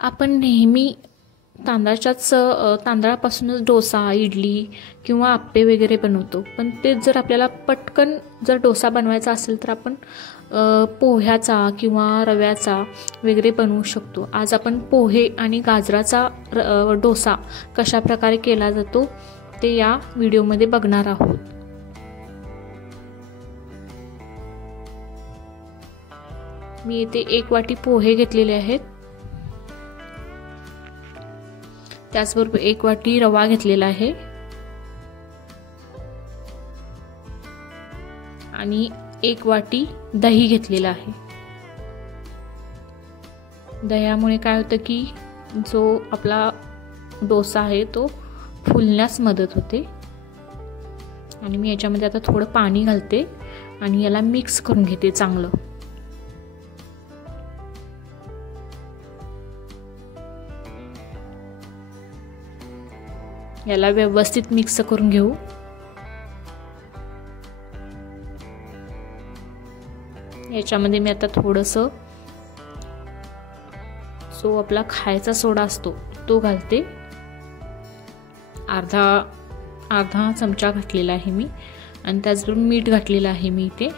आपण नेहमी तांदळापासूनच डोसा, इडली किंवा आप्पे वगैरे बनवतो, पण तेच जर आपल्याला पटकन जर डोसा बनवायचा असेल तर आपण पोह्याचा किंवा रव्याचा वगैरे बनवू शकतो. आज आपण पोहे आणि गाजराचा डोसा कशा प्रकारे केला जातो ते या व्हिडिओमध्ये बघणार आहोत. मी इथे 1 वाटी पोहे घेतलेले आहेत. त्याचबरोबर 1 वाटी रवा घेतलेला आहे आणि 1 वाटी दही घेतलेला आहे. दह्यामुळे काय होतं की जो आपला डोसा आहे तो फुलण्यास मदत होते. आणि मी याच्यामध्ये आता थोडं पाणी घालते आणि याला मिक्स करून घेते चांगलं. याला व्यवस्थित मिक्स करून घेऊ. याच्यामध्ये मी आता थोडंसं जो आपला खायचा सोडा असतो तो घालते. अर्धा चमचा घातलेला आहे मी आणि त्याचबरोबर मीठ घातलेलं आहे मी इथे.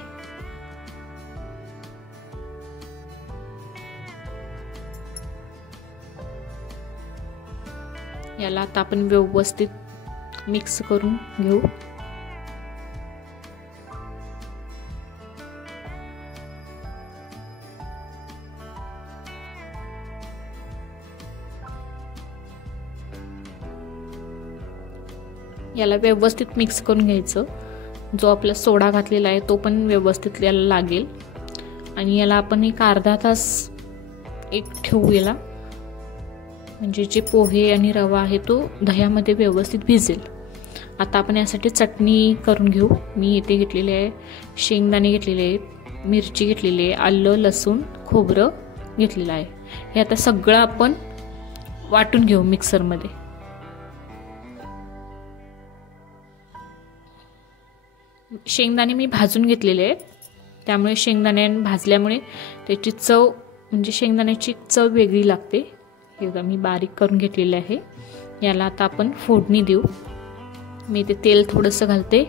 याला आता आपण व्यवस्थित मिक्स करून घेऊ. याला व्यवस्थित मिक्स करून घ्यायचं. जो आपला सोडा घातलेला आहे तो पण व्यवस्थित याला लागेल आणि याला आपण एक अर्धा तास ठेवू याला, म्हणजे जे पोहे आणि रवा आहे तो दह्यामध्ये व्यवस्थित भिजेल. आता आपण यासाठी चटणी करून घेऊ. मी इथे घेतलेले आहे शेंगदाणे घेतलेले आहे, मिरची घेतलेली आहे, आलं लसूण खोबरं घेतलेलं आहे. हे आता सगळं आपण वाटून घेऊ मिक्सरमध्ये. शेंगदाणे मी भाजून घेतलेले आहेत, त्यामुळे शेंगदाणे भाजल्यामुळे त्याची चव म्हणजे शेंगदाण्याची चव वेगळी लागते. हे बघा मी बारीक करून घेतलेले आहे. याला आता आपण फोडणी देऊ. मी ते तेल थोडंसं घालते,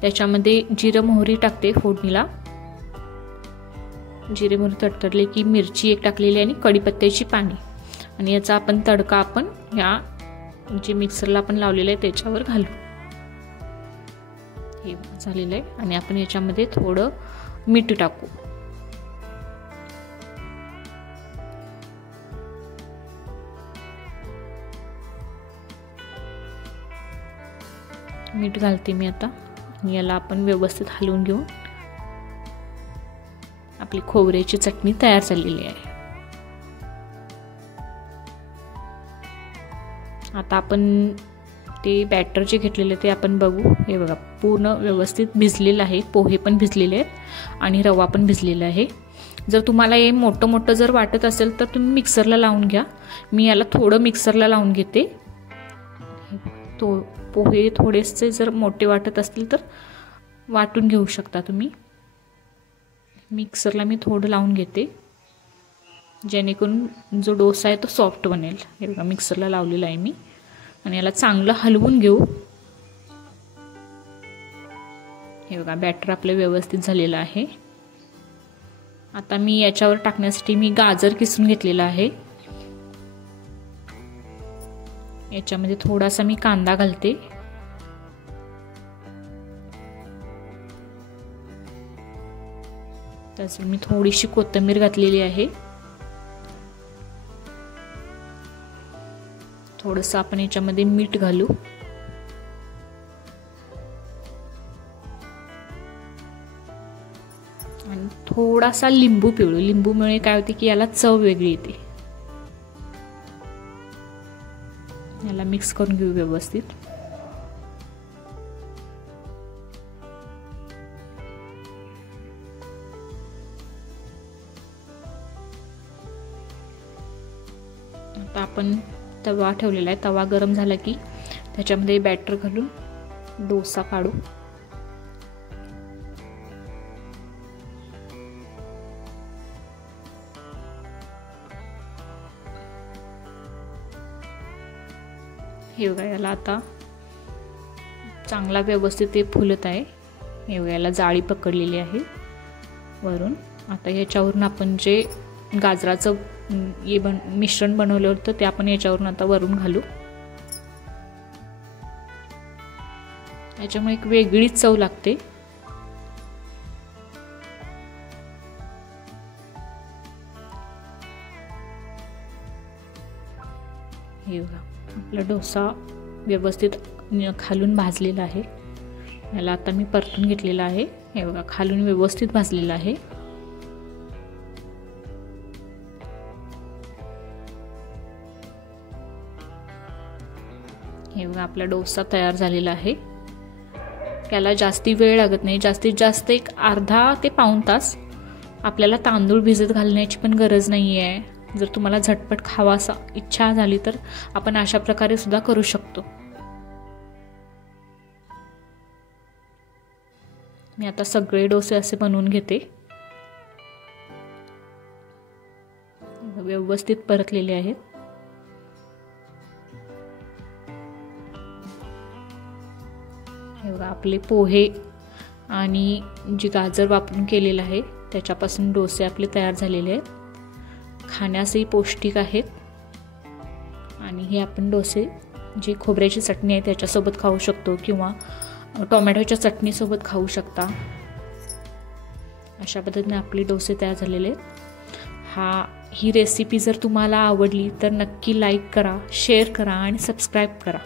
त्याच्यामध्ये जिरं मोहरी टाकते फोडणीला. जिरे मोहरी तडतडले की मिरची एक टाकलेली आणि कढीपत्त्याची पाने आणि याचा आपण तडका आपण या जे मिक्सरला आपण लावलेलं आहे त्याच्यावर घालू. हे झालेलं आहे आणि आपण याच्यामध्ये थोडं मीठ टाकू. मीठ घालते मी आता. याला आपण व्यवस्थित हलवून घेऊन आपली खोबऱ्याची चटणी तयार झालेली आहे. आता आपण ते बॅटर जे घेतलेले ते आपण बघू. हे बघा पूर्ण व्यवस्थित भिजलेलं आहे. पोहे पण भिजलेले आहेत आणि रवा पण भिजलेला आहे. जर तुम्हाला हे मोठं जर वाटत असेल तर तुम्ही मिक्सरला लावून घ्या. मी याला थोडं मिक्सरला लावून घेते. पोहे थोडेसे जर मोठे वाटत असतील तर वाटून घेऊ शकता तुम्ही. मिक्सरला मी थोडं लावून घेते जेणेकरून जो डोसा आहे तो सॉफ्ट बनेल. हे बघा मिक्सरला लावलेला आहे मी आणि याला चांगलं हलवून घेऊ. हे बघा बॅटर आपलं व्यवस्थित झालेलं आहे. आता मी याच्यावर टाकण्यासाठी मी गाजर किसून घेतलेला आहे. याच्यामध्ये थोडासा मी कांदा घालते. त्याच्यावर मी थोडीशी कोथिंबीर घातलेली आहे. थोडंसं आपण याच्यामध्ये मीठ घालू. आणि थोडासा लिंबू पिळू. लिंबूमुळे काय होते की याला चव वेगळी येते. याला मिक्स करून घेऊ व्यवस्थित. आता आपण तवा ठेवलेला आहे. तवा गरम झाला की त्याच्यामध्ये बॅटर घालून डोसा काढू. हे बघा, याला आता चांगला व्यवस्थित ते फुलत आहे. हे बघा, याला जाळी पकडलेली आहे वरून. आता ह्याच्यावरून आपण जे गाजराचं मिश्रण बनवलं होतं ते आपण याच्यावरून आता वरून घालू. याच्यामुळे एक वेगळीच चव लागते. हे बघा, आपला डोसा व्यवस्थित खालून भाजलेला आहे. याला आता मी परतून घेतलेला आहे. हे बघा, खालून व्यवस्थित भाजलेला आहे. हे बघा, आपला डोसा तयार झालेला आहे. याला जास्ती वेळ लागत नाही, जास्तीत जास्त एक अर्धा ते पाऊण तास. आपल्याला तांदूळ भिजत घालण्याची पण गरज नाही आहे. जर तुम्हाला झटपट खावासा इच्छा झाली तर आपण अशा प्रकारे सुद्धा करू शकतो. मी आता सगळे डोसे असे बनवून घेते. व्यवस्थित परतलेले आहेत. हे बघा, आपले पोहे आणि जी गाजर वापरून केलेलं आहे त्याच्यापासून डोसे आपले तयार झालेले आहेत. खाण्यासही पौष्टिक आहेत. आणि हे आपण डोसे जी खोबऱ्याची चटणी आहे त्याच्यासोबत खाऊ शकतो किंवा टोमॅटोच्या चटणीसोबत खाऊ शकता. अशा पद्धतीने आपले डोसे तयार झालेले आहेत. ही रेसिपी जर तुम्हाला आवडली तर नक्की लाईक करा, शेअर करा आणि सबस्क्राईब करा.